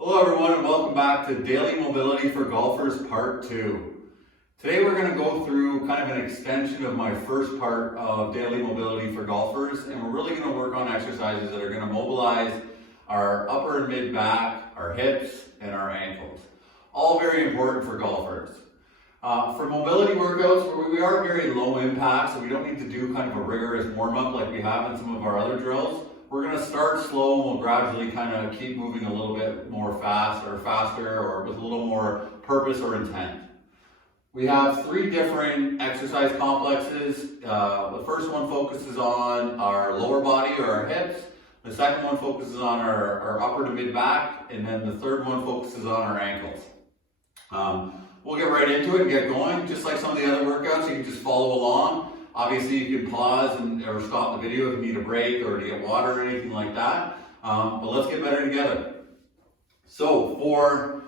Hello everyone and welcome back to Daily Mobility for Golfers Part 2. Today we're going to go through kind of an extension of my first part of Daily Mobility for Golfers, and we're really going to work on exercises that are going to mobilize our upper and mid back, our hips, and our ankles. All very important for golfers. For mobility workouts, we are very low impact, so we don't need to do kind of a rigorous warm-up like we have in some of our other drills. We're going to start slow and we'll gradually kind of keep moving a little bit more faster or with a little more purpose or intent. We have 3 different exercise complexes. The first one focuses on our lower body or our hips. The second one focuses on our upper to mid back, and then the third one focuses on our ankles. We'll get right into it and get going. Just like some of the other workouts, you can just follow along. Obviously, you can pause or stop the video if you need a break or to get water or anything like that. But let's get better together. So for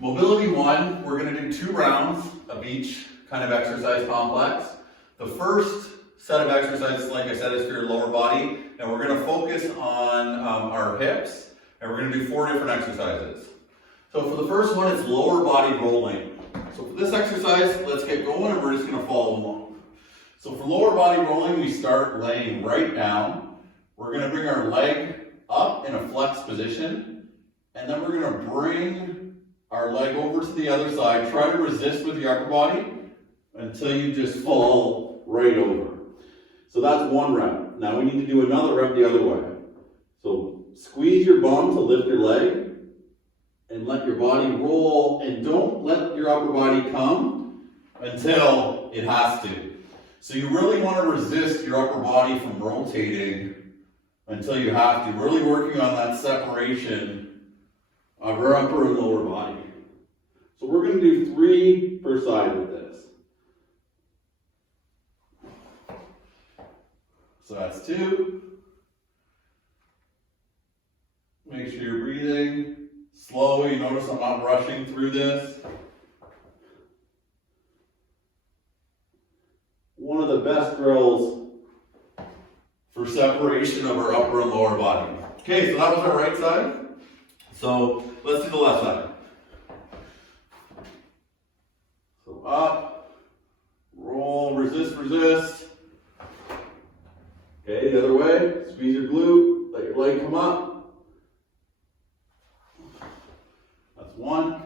mobility 1, we're going to do 2 rounds of each kind of exercise complex. The first set of exercises, like I said, is for your lower body, and we're going to focus on our hips, and we're going to do 4 different exercises. So for the first one, it's lower body rolling. So for this exercise, let's get going, and we're just going to follow along. So for lower body rolling, we start laying right down. We're going to bring our leg up in a flex position, and then we're going to bring our leg over to the other side. Try to resist with your upper body until you just fall right over. So that's 1 rep. Now we need to do another rep the other way. So squeeze your bum to lift your leg and let your body roll, and don't let your upper body come until it has to. So you really want to resist your upper body from rotating until you have to. Really working on that separation of our upper and lower body. So we're going to do 3 per side with this. So that's 2. Make sure you're breathing slow. You notice I'm not rushing through this. One of the best drills for separation of our upper and lower body. Okay, so that was our right side. So let's do the left side. So up, roll, resist. Okay, the other way. Squeeze your glute, let your leg come up. That's 1.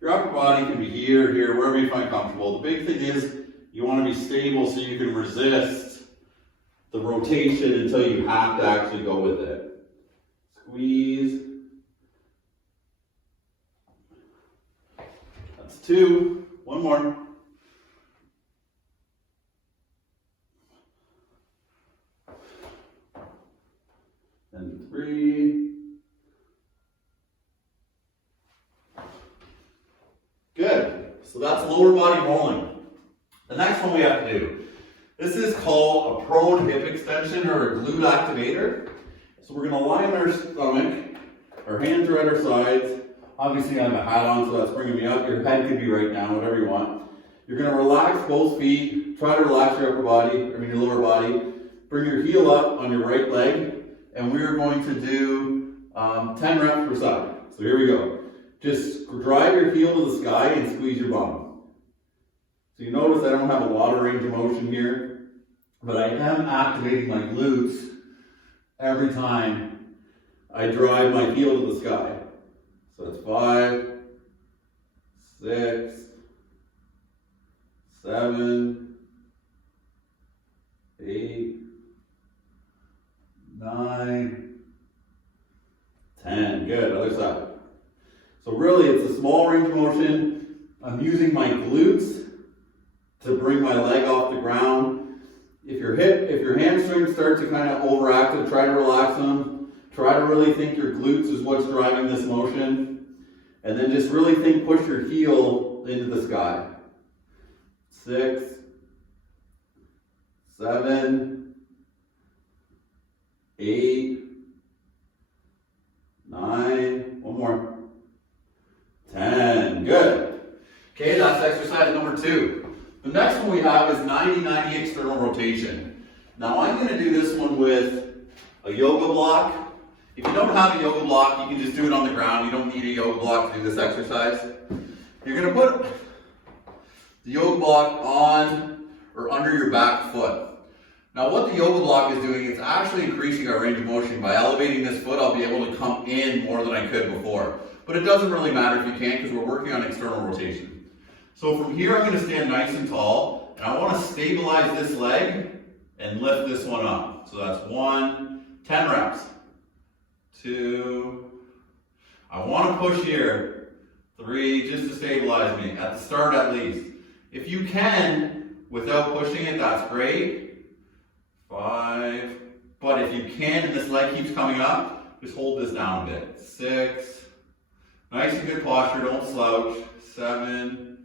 Your upper body can be here, wherever you find comfortable. The big thing is you want to be stable so you can resist the rotation until you have to actually go with it. Squeeze. That's 2. 1 more. And 3. Good. So that's lower body rolling. The next one we have to do, this is called a prone hip extension or a glute activator. So we're going to lie on our stomach, our hands are at our sides. Obviously I have a hat on, so that's bringing me up. Your head could be right down, whatever you want. You're going to relax both feet, try to relax your your lower body. Bring your heel up on your right leg, and we're going to do 10 reps per side. So here we go. Just drive your heel to the sky and squeeze your bum. So you notice I don't have a lot of range of motion here, but I am activating my glutes every time I drive my heel to the sky. So it's 5, 6, 7, 8, 9, 10. Good, other side. So really it's a small range of motion. I'm using my glutes to bring my leg off the ground. If your hamstrings start to kind of overactive, try to relax them. Try to really think your glutes is what's driving this motion. And then just really think, push your heel into the sky. 6, 7, 8, 9, 1 more, 10. Good. Okay, that's exercise number 2. The next one we have is 90-90 external rotation. Now I'm going to do this one with a yoga block If you don't have a yoga block, you can just do it on the ground. You don't need a yoga block to do this exercise. You're going to put the yoga block on or under your back foot. Now what the yoga block is doing, it's actually increasing our range of motion. By elevating this foot, I'll be able to come in more than I could before. But it doesn't really matter if you can't, because we're working on external rotation. So from here, I'm going to stand nice and tall, and I want to stabilize this leg and lift this one up. So that's 1, 10 reps. 2, I want to push here, 3, just to stabilize me, at the start at least. If you can, without pushing it, that's great. 5, but if you can and this leg keeps coming up, just hold this down a bit. 6, nice and good posture, don't slouch. 7,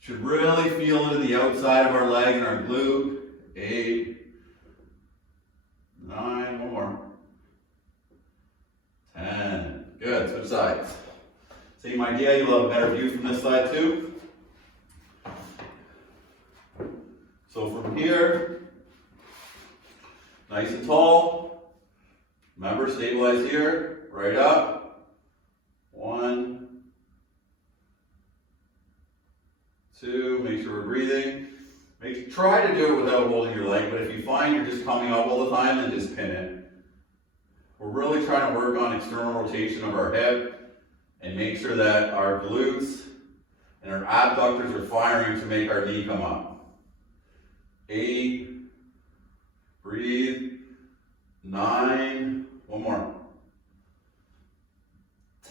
should really feel into the outside of our leg and our glute. 8, 9, one more. 10, good, switch sides. Same idea, you'll have a better view from this side too. So from here, nice and tall. Remember, stabilize here, right up. 1, 2, make sure we're breathing. Try to do it without holding your leg, but if you find you're just coming up all the time, then just pin it. We're really trying to work on external rotation of our hip and make sure that our glutes and our abductors are firing to make our knee come up. 8, breathe. 9, one more.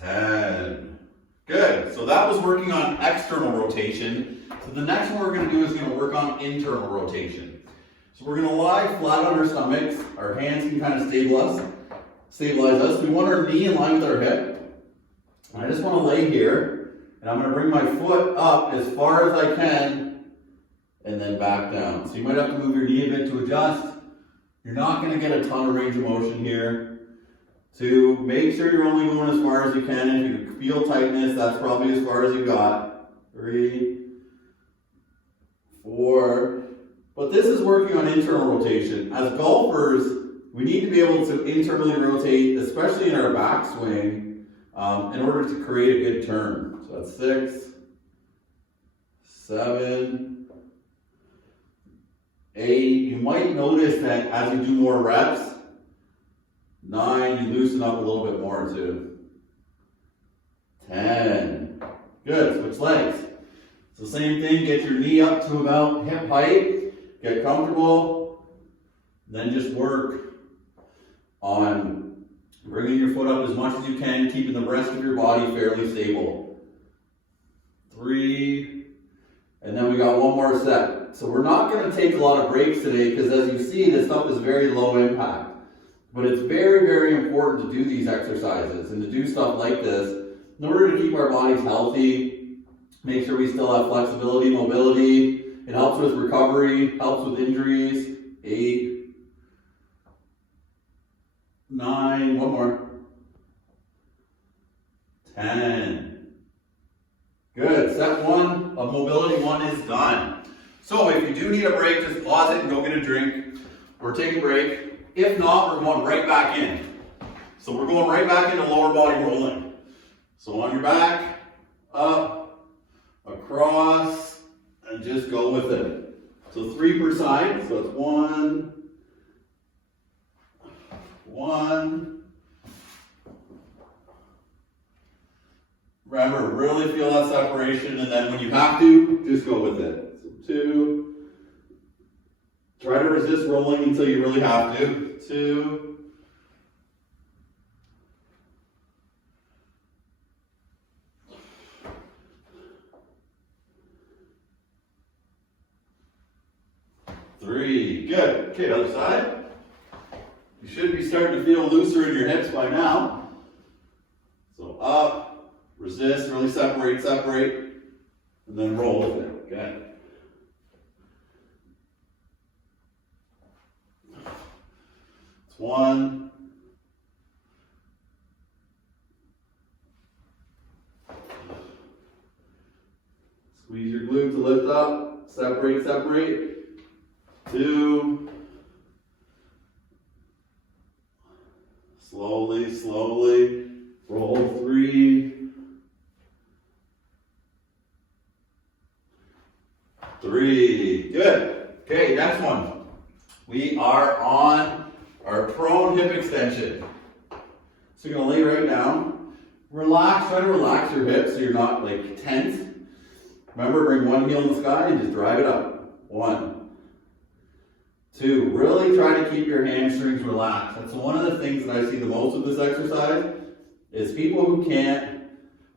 10. Good, so that was working on external rotation. So the next one we're going to do is going to work on internal rotation. So we're going to lie flat on our stomachs. Our hands can kind of stabilize us. We want our knee in line with our hip. And I just want to lay here, and I'm going to bring my foot up as far as I can, and then back down. So you might have to move your knee a bit to adjust. You're not going to get a ton of range of motion here. 2, make sure you're only going as far as you can. If you feel tightness, that's probably as far as you got. 3, 4, but this is working on internal rotation. As golfers, we need to be able to internally rotate, especially in our backswing, in order to create a good turn. So that's 6, 7, 8. You might notice that as you do more reps, 9, you loosen up a little bit more too. 10. Good, switch legs. So same thing, get your knee up to about hip height, get comfortable, then just work on bringing your foot up as much as you can, keeping the rest of your body fairly stable. 3, and then we got one more set. So we're not going to take a lot of breaks today because as you see, this stuff is very low impact. But it's very, very important to do these exercises and to do stuff like this in order to keep our bodies healthy, make sure we still have flexibility, mobility. It helps with recovery, helps with injuries. 8, 9, one more. 10. Good, set 1 of mobility 1 is done. So if you do need a break, just pause it and go get a drink or take a break. If not, we're going right back in. So we're going right back into lower body rolling. So on your back, up, across, and just go with it. So 3 per side, so it's 1, 1. Remember, really feel that separation, and then when you have to, just go with it. So 2. Try to resist rolling until you really have to. 2. 3. Good. Okay, other side. You should be starting to feel looser in your hips by now. So up, resist, really separate, and then roll with it. Okay. It's 1. Squeeze your glute to lift up, separate. 2. Slowly, slowly. Roll 3. 3. Good. Okay, next one. We are on our prone hip extension. So you're going to lay right down. Relax, try to relax your hips so you're not like tense. Remember, bring one heel in the sky and just drive it up. 1, 2. Really try to keep your hamstrings relaxed. That's one of the things that I see the most with this exercise is people who can't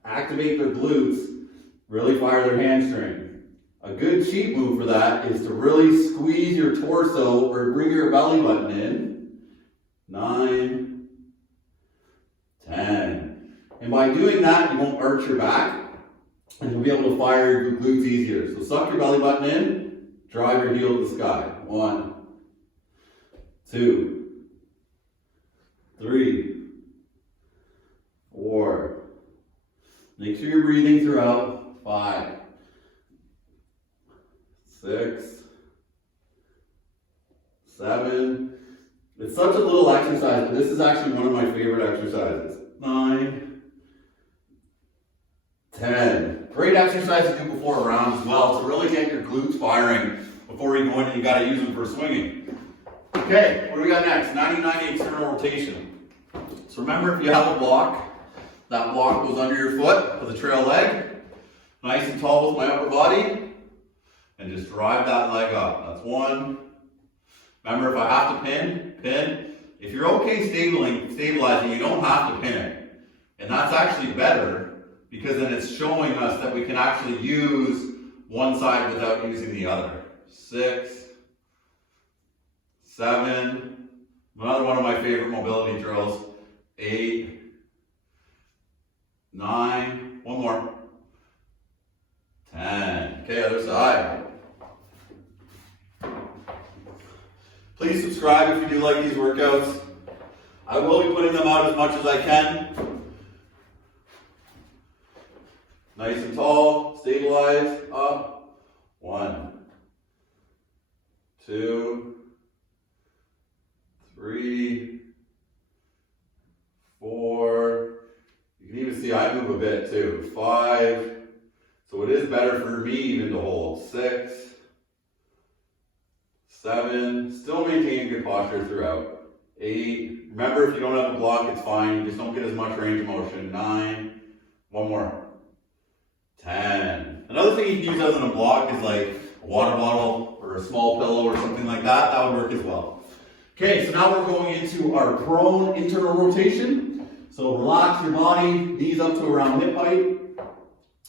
activate their glutes really fire their hamstring. A good cheat move for that is to really squeeze your torso or bring your belly button in. 9, 10. And by doing that, you won't arch your back and you'll be able to fire your glutes easier. So suck your belly button in, drive your heel to the sky. 1, 2, 3, 4. Make sure you're breathing throughout. 5, 6, 7. It's such a little exercise, but this is actually one of my favorite exercises. 9, 10. Great exercise to do before a round as well to really get your glutes firing before you go in and you got to use them for swinging. Okay, what do we got next? 90-90 external rotation. So remember, if you have a block, that block goes under your foot with a trail leg, nice and tall with my upper body, and just drive that leg up. That's 1. Remember, if I have to pin, pin. If you're okay stabilizing, you don't have to pin it. And that's actually better because then it's showing us that we can actually use one side without using the other. 6, 7. Another one of my favorite mobility drills. 8, 9. One more. 10. Okay, other side. Please subscribe if you do like these workouts. I will be putting them out as much as I can. Nice and tall, stabilize, up. 1, 2, 3, 4. You can even see I move a bit too. 5. So it is better for me even to hold. 6, 7. Still maintaining good posture throughout. 8. Remember, if you don't have a block, it's fine. You just don't get as much range of motion. 9. One more. 10. Another thing you can use other than a block is like a water bottle or a small pillow or something like that. That would work as well. Okay, so now we're going into our prone internal rotation. So relax your body, knees up to around hip height,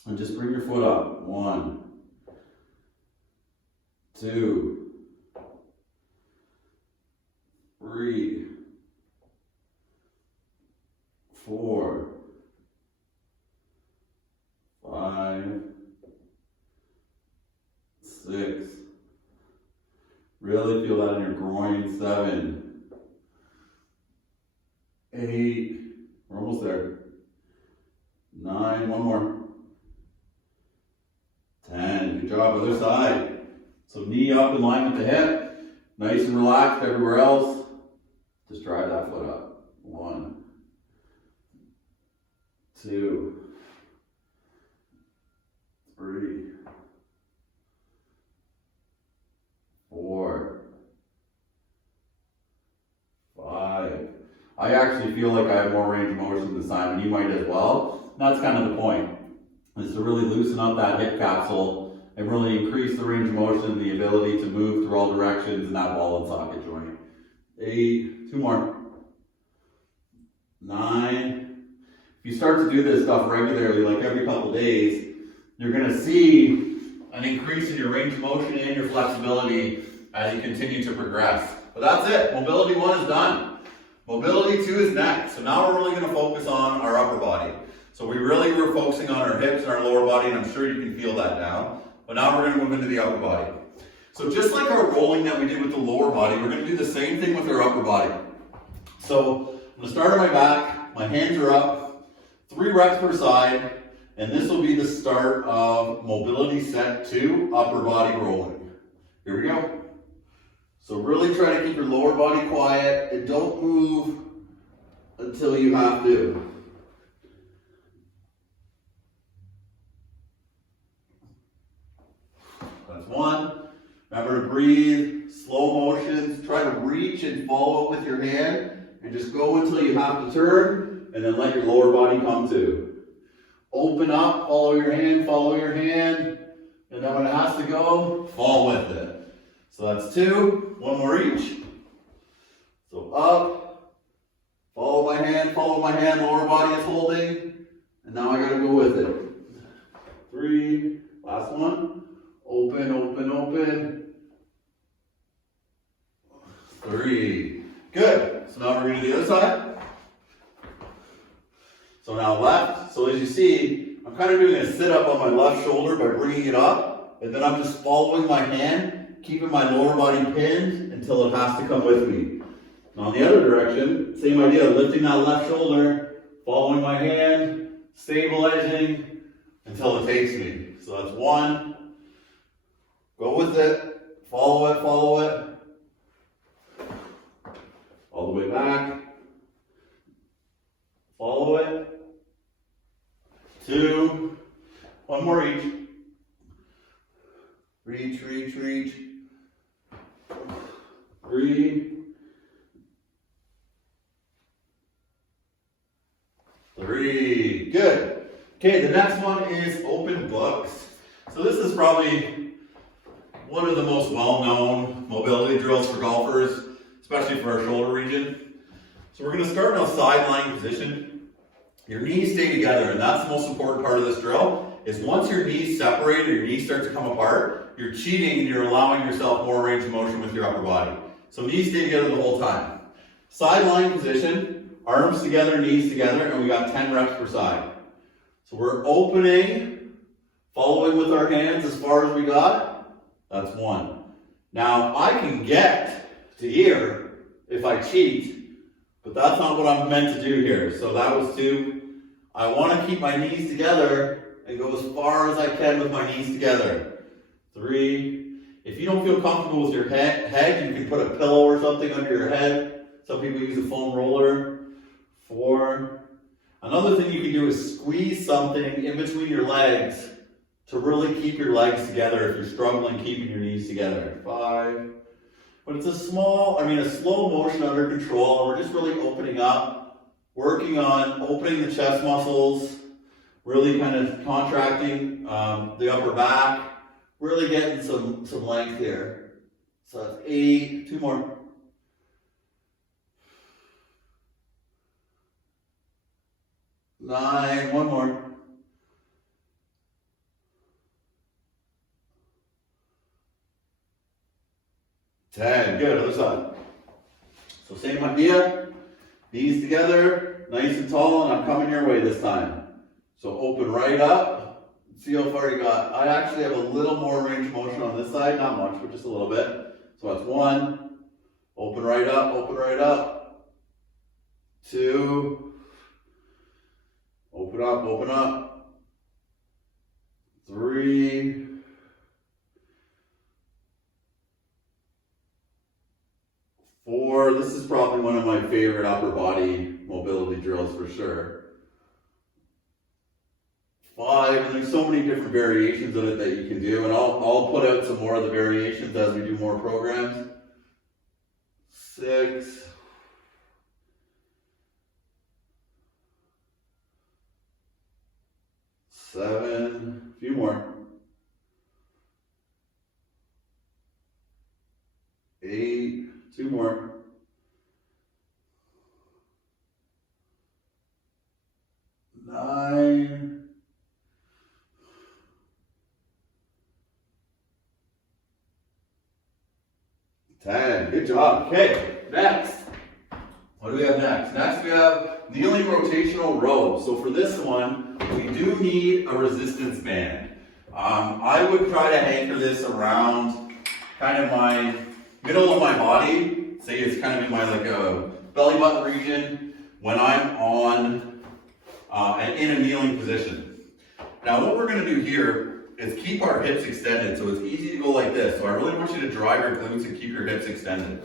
and just bring your foot up. 1, 2, 3, 4, 5, 6. Really feel that in your groin. 7, 8. We're almost there. 9. One more. 10. Good job. Other side. So knee up in line with the hip. Nice and relaxed everywhere else. Just drive that foot up. 1, 2, 3, 4, 5. I actually feel like I have more range of motion this time, and you might as well. That's kind of the point, is to really loosen up that hip capsule and really increase the range of motion and the ability to move through all directions in that ball and socket joint. 8, 2 more. 9. If you start to do this stuff regularly, like every couple days, you're going to see an increase in your range of motion and your flexibility as you continue to progress. But that's it. Mobility 1 is done. Mobility 2 is next. So now we're really going to focus on our upper body. So we really were focusing on our hips and our lower body, and I'm sure you can feel that now. But now we're going to move into the upper body. So just like our rolling that we did with the lower body, we're going to do the same thing with our upper body. So I'm going to start on my back. My hands are up. 3 reps per side. And this will be the start of mobility set 2, upper body rolling. Here we go. So really try to keep your lower body quiet and don't move until you have to. That's one. Remember to breathe, slow motions. Try to reach and follow it with your hand and just go until you have to turn and then let your lower body come to. Open up, follow your hand, and then when it has to go, fall with it. So that's two, one more each. So up, follow my hand, lower body is holding, and now I gotta go with it. Three, last one, open, open, open. Three, good. So now we're gonna do the other side. So now left, so as you see, I'm kind of doing a sit-up on my left shoulder by bringing it up, and then I'm just following my hand, keeping my lower body pinned until it has to come with me. Now in the other direction, same idea, lifting that left shoulder, following my hand, stabilizing until it takes me. So that's one, go with it, follow it, all the way back, follow it, two, one more each, reach, reach, reach, three, good. Okay, the next one is open books. So this is probably one of the most well-known mobility drills for golfers, especially for our shoulder region. So we're going to start in a side lying position. Your knees stay together, and that's the most important part of this drill, is once your knees separate or your knees start to come apart, you're cheating and you're allowing yourself more range of motion with your upper body. So knees stay together the whole time. Side lying position, arms together, knees together, and we got 10 reps per side. So we're opening, following with our hands as far as we got. That's one. Now I can get to here if I cheat, but that's not what I'm meant to do here. So that was two. I want to keep my knees together and go as far as I can with my knees together. Three. If you don't feel comfortable with your head, you can put a pillow or something under your head. Some people use a foam roller. Four. Another thing you can do is squeeze something in between your legs to really keep your legs together if you're struggling keeping your knees together. Five. But it's a slow motion under control. We're just really opening up, working on opening the chest muscles, really kind of contracting the upper back, really getting some length here. So that's 8, 2 more. 9, 1 more. 10, good, other side. So same idea, knees together, nice and tall, and I'm coming your way this time. So open right up, see how far you got. I actually have a little more range of motion on this side, not much, but just a little bit. So that's 1, open right up, 2, open up, 3, 4, this is probably one of my favorite upper body mobility drills for sure. 5, and there's so many different variations of it that you can do, and I'll put out some more of the variations as we do more programs. 6, 7, a few more. 8, 2 more. 9. 10. Good job. Okay, next. What do we have next? Next we have kneeling rotational row. So for this one, we do need a resistance band. I would try to anchor this around kind of my middle of my body. Say it's kind of in my belly button region when I'm on in a kneeling position. Now what we're going to do here is keep our hips extended, so it's easy to go like this. So I really want you to drive your glutes and keep your hips extended.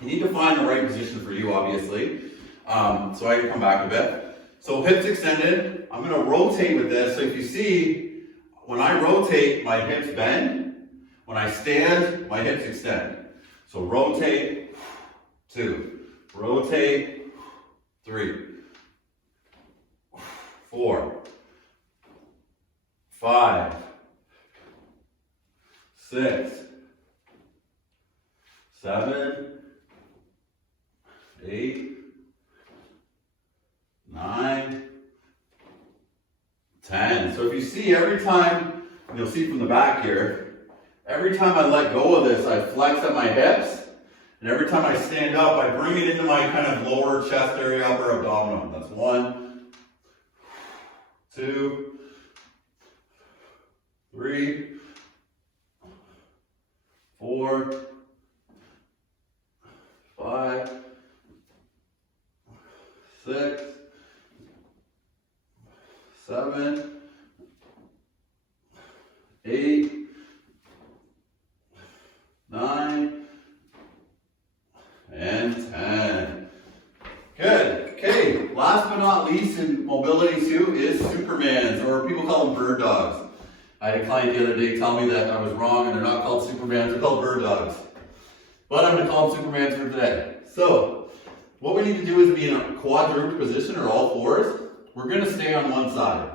You need to find the right position for you, obviously. So I can come back a bit. So hips extended, I'm gonna rotate with this. So if you see, when I rotate, my hips bend. When I stand, my hips extend. So rotate, 2, rotate, 3, 4, 5, 6, 7, 8, 9, 10. So if you see, every time, and you'll see from the back here, every time I let go of this, I flex at my hips. And every time I stand up, I bring it into my kind of lower chest area, upper abdominal. That's 1, 2, 3, 4, 5, 6, 7, 8, 9, and 10. Good. Okay, last but not least in mobility too is Supermans, or people call them bird dogs. I had a client the other day tell me that I was wrong and they're not called Supermans, they're called bird dogs. But I'm going to call them Supermans for today. So, what we need to do is be in a quadruped position, or all fours. We're going to stay on one side.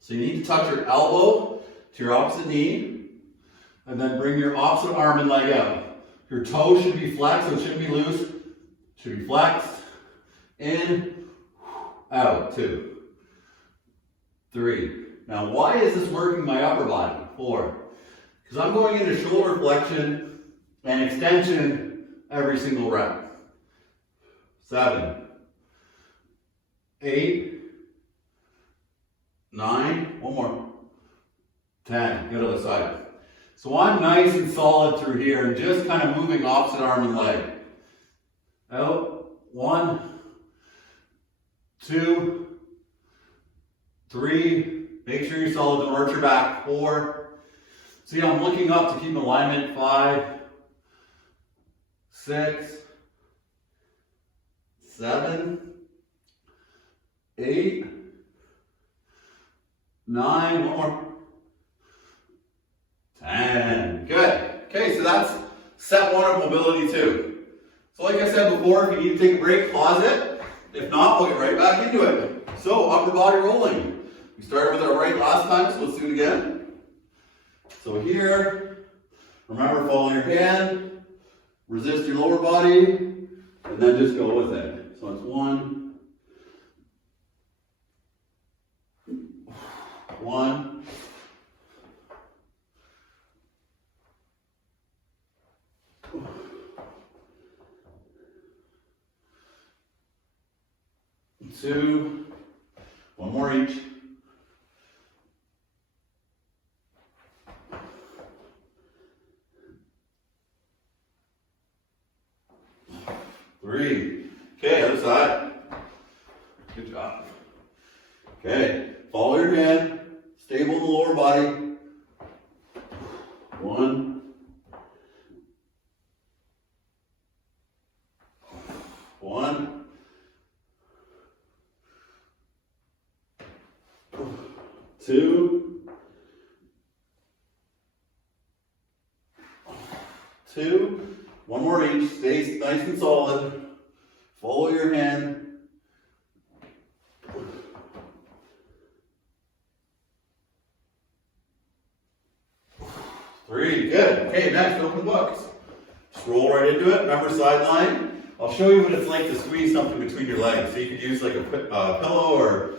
So you need to touch your elbow to your opposite knee, and then bring your opposite arm and leg out. Your toe should be flexed, so it shouldn't be loose. It should be flexed. In, out. 2, 3. Now, why is this working my upper body? 4. Because I'm going into shoulder flexion and extension every single rep. 7, 8, 9, one more, 10. Good other side. So I'm nice and solid through here and just kind of moving opposite arm and leg. Out. 1, 2, 3. Make sure you're solid, don't arch your back. 4. See, I'm looking up to keep alignment. 5, 6, 7, 8, 9, one more, 10. Good. Okay, so that's set 1 of mobility 2. So like I said before, if you need to take a break, pause it. If not, we'll get right back into it. So upper body rolling. We started with our right last time, so let's do it again. So here, remember, follow your hand, resist your lower body, and then just go with it. So it's 1, 1, 2, 1 more each. 3. Okay, other side. Good job. Okay, follow your hand, stable in the lower body. 1, 1, 2, 2. 1 more each. Stay nice and solid. Follow your hand. 3. Good. Okay, next, open the books. Just roll right into it. Remember, sideline. I'll show you what it's like to squeeze something between your legs. So you could use like a pillow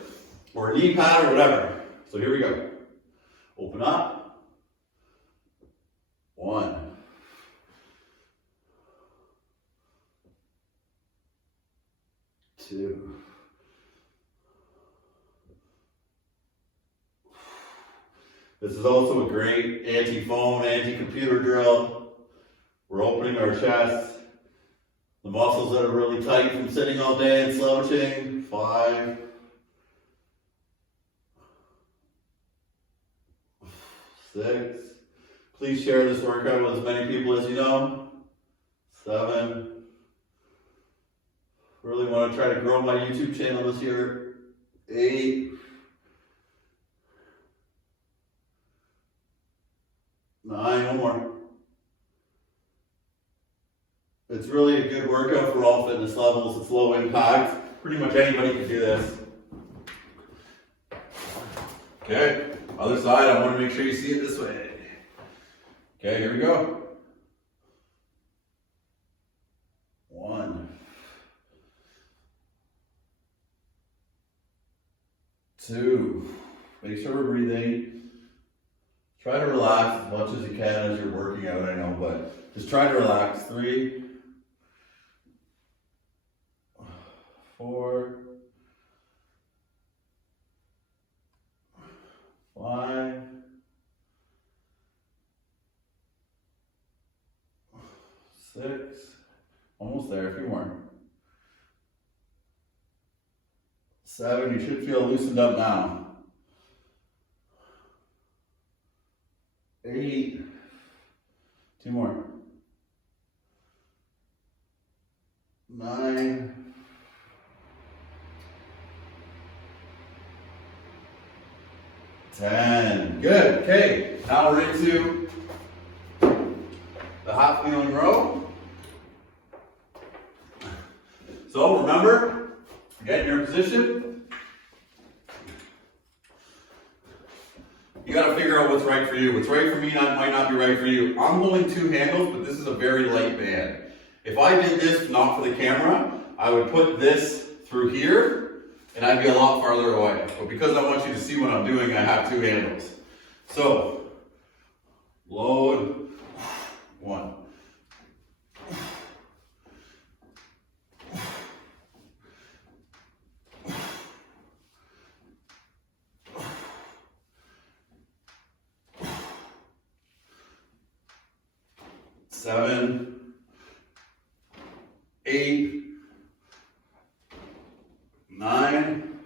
or a knee pad or whatever. So here we go. Open up. 1. 2. This is also a great anti-phone, anti-computer drill. We're opening our chest. The muscles that are really tight from sitting all day and slouching. 5. 6. Please share this workout with as many people as you know. 7. Really want to try to grow my YouTube channel this year. 8, 9, one more. It's really a good workout for all fitness levels. It's low impact. Pretty much anybody can do this. Okay, other side, I want to make sure you see it this way. Okay, here we go. 1, 2, make sure we're breathing. Try to relax as much as you can as you're working out, I know, but just try to relax. 3, 4, 5, 6, almost there, a few more. 7, you should feel loosened up now. 8, 2 more. 9, 10. Good. Okay, now we're into the half kneeling row. So remember, get in your position. You got to figure out what's right for you. What's right for me might not be right for you. I'm holding 2 handles, but this is a very light band. If I did this not for the camera, I would put this through here and I'd be a lot farther away. But because I want you to see what I'm doing, I have 2 handles. So, load, 1. 7, 8, 9,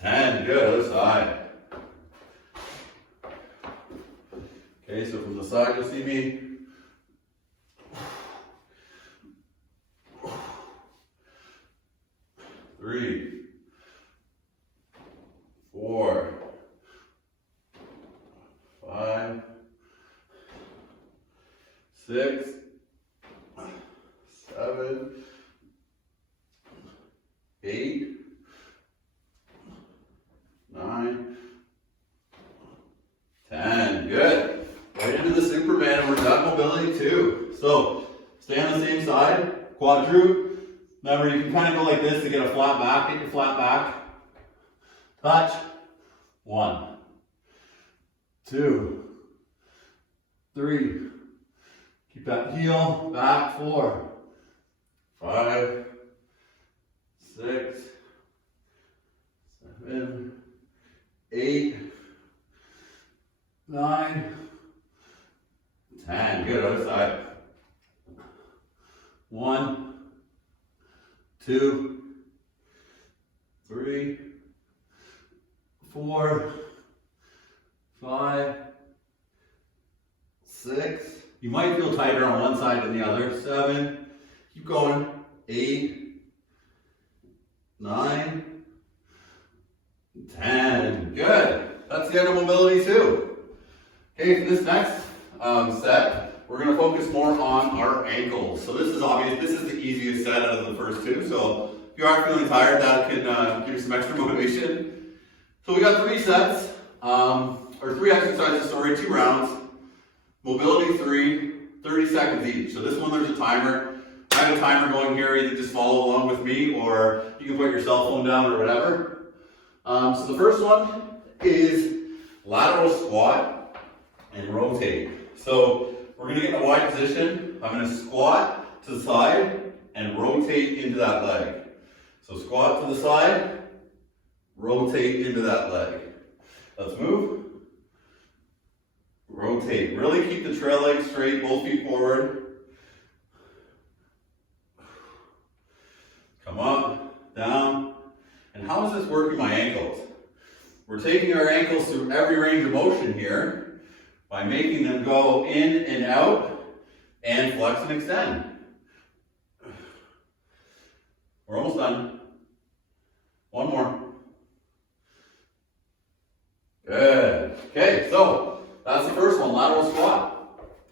10. Good, other side. Okay, so from the side you'll see me. 3, 4, 5, 6, 7, 8, 9, 10. Good. Right into the Superman, and we're done mobility 2. So stay on the same side, quadruped. Remember, you can kind of go like this to get a flat back. Get your flat back. Touch. 1, 2, 3. Keep that heel back. 4, 5, 6, 7, 8, 9, 10. Good, other side. 1, 2, 3, 4, 5, 6. You might feel tighter on one side than the other. 7. Keep going. 8, 9, 10. Good. That's the end of mobility 2. Okay, for this next set, we're going to focus more on our ankles. So this is obvious. This is the easiest set out of the first 2. So if you are feeling tired, that can give you some extra motivation. So we got 3 sets, or 3 exercises, 2 rounds. Mobility 3, 30 seconds each. So this one, there's a timer. I have a timer going here. You can just follow along with me, or you can put your cell phone down or whatever. So the first one is lateral squat and rotate. So we're going to get in a wide position. I'm going to squat to the side and rotate into that leg. So squat to the side, rotate into that leg. Let's move. Rotate. Really keep the trail leg straight, both feet forward. Come up, down. And how is this working my ankles? We're taking our ankles through every range of motion here by making them go in and out and flex and extend. We're almost done. One more. Good. Okay, so that's the first one, lateral squat.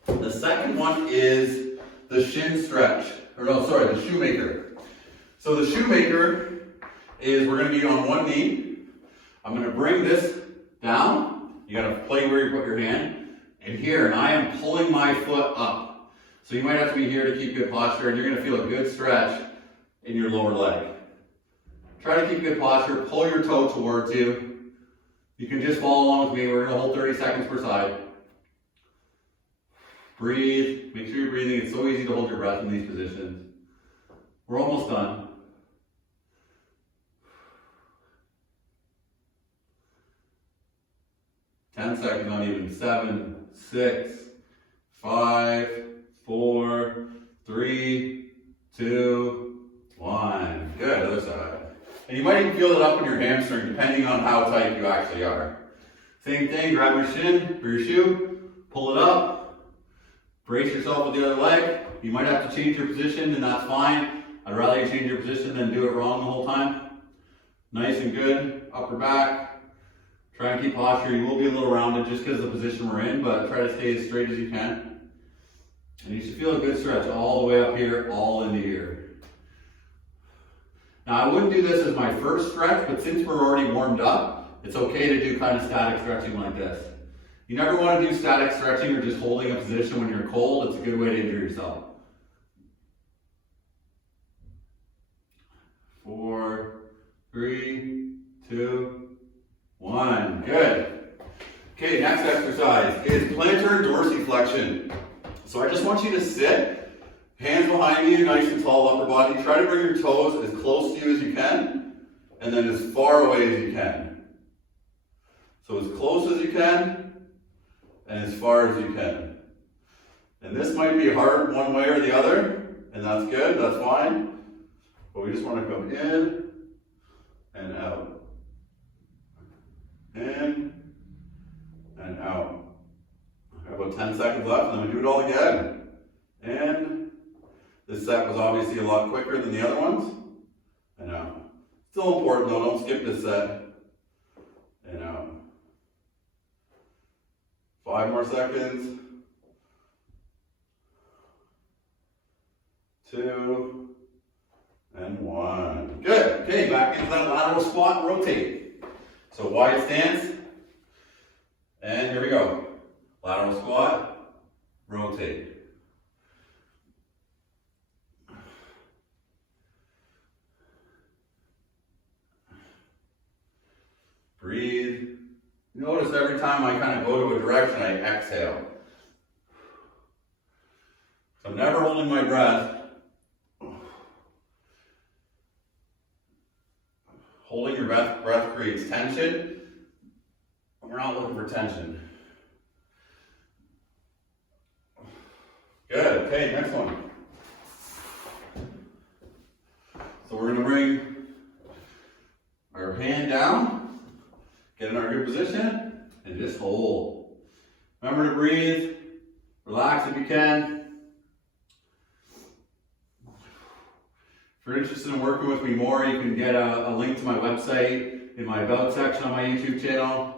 The second one is the shin stretch, or no, sorry, the shoemaker. So the shoemaker is we're going to be on one knee. I'm going to bring this down. You got to play where you put your hand. And here, and I am pulling my foot up. So you might have to be here to keep good posture, and you're going to feel a good stretch in your lower leg. Try to keep good posture. Pull your toe towards you. You can just follow along with me. We're going to hold 30 seconds per side. Breathe. Make sure you're breathing. It's so easy to hold your breath in these positions. We're almost done. Ten seconds, not even. 7, 6, 5, 4, 3, 2, 1. Good, other side. And you might even feel it up in your hamstring, depending on how tight you actually are. Same thing, grab your shin or your shoe, pull it up, brace yourself with the other leg. You might have to change your position, and that's fine. I'd rather you change your position than do it wrong the whole time. Nice and good, upper back. Try and keep posture. You will be a little rounded just because of the position we're in, but try to stay as straight as you can. And you should feel a good stretch all the way up here, all into here. Now I wouldn't do this as my first stretch, but since we're already warmed up, it's okay to do kind of static stretching like this. You never want to do static stretching or just holding a position when you're cold. It's a good way to injure yourself. 4, 3, 2, 1. Good. Okay, next exercise is plantar dorsiflexion. So I just want you to sit. Hands behind you, nice and tall upper body. Try to bring your toes as close to you as you can, and then as far away as you can. So as close as you can, and as far as you can. And this might be hard one way or the other, and that's good, that's fine. But we just want to come in and out. In and out. I have about 10 seconds left, and then we do it all again. In. This set was obviously a lot quicker than the other ones. And out. Still important though, don't skip this set. And out. 5 more seconds. 2 and 1. Good. Okay, back into that lateral squat, rotate. So wide stance. And here we go. Lateral squat, rotate. Breathe. Notice every time I kind of go to a direction, I exhale. So I'm never holding my breath. Holding your breath creates tension. We're not looking for tension. Good. Okay, next one. So we're going to bring our hand down. Get in our good position and just hold. Remember to breathe. Relax if you can. If you're interested in working with me more, you can get a link to my website in my About section on my YouTube channel.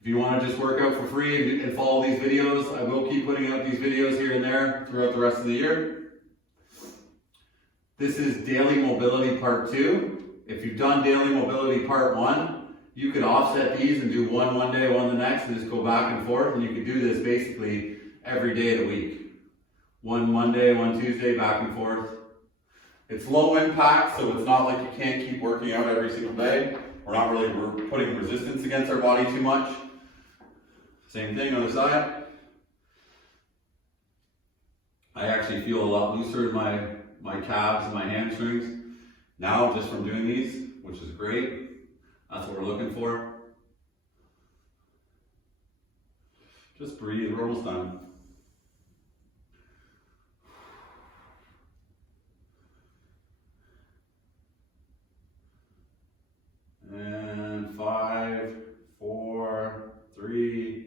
If you want to just work out for free and follow these videos, I will keep putting out these videos here and there throughout the rest of the year. This is daily mobility part 2. If you've done daily mobility part 1, you could offset these and do one day, one the next, and just go back and forth. And you could do this basically every day of the week. One Monday, one Tuesday, back and forth. It's low impact, so it's not like you can't keep working out every single day. We're putting resistance against our body too much. Same thing, other side. I actually feel a lot looser in my calves and my hamstrings now just from doing these, which is great. That's what we're looking for. Just breathe, we're almost done. And 5, 4, 3,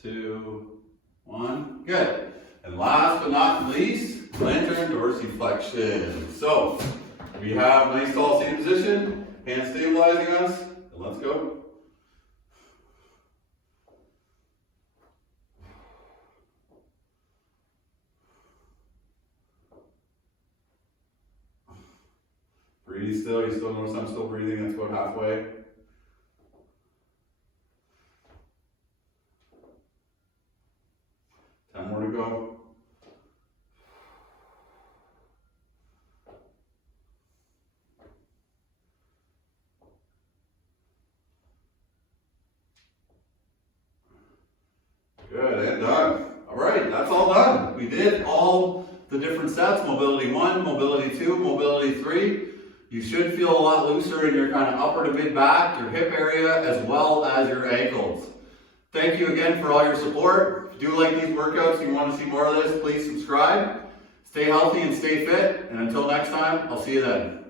2, 1. Good. And last but not least, plantar and dorsiflexion. So, We have nice tall seated position, hands stabilizing us, and let's go. Breathe still, you still notice I'm still breathing, that's about halfway. More to go. Good, and done. All right, that's all done. We did all the different sets, mobility 1, mobility 2, mobility 3. You should feel a lot looser in your kind of upper to mid back, your hip area, as well as your ankles. Thank you again for all your support. If you do like these workouts and you want to see more of this, please subscribe. Stay healthy and stay fit. And until next time, I'll see you then.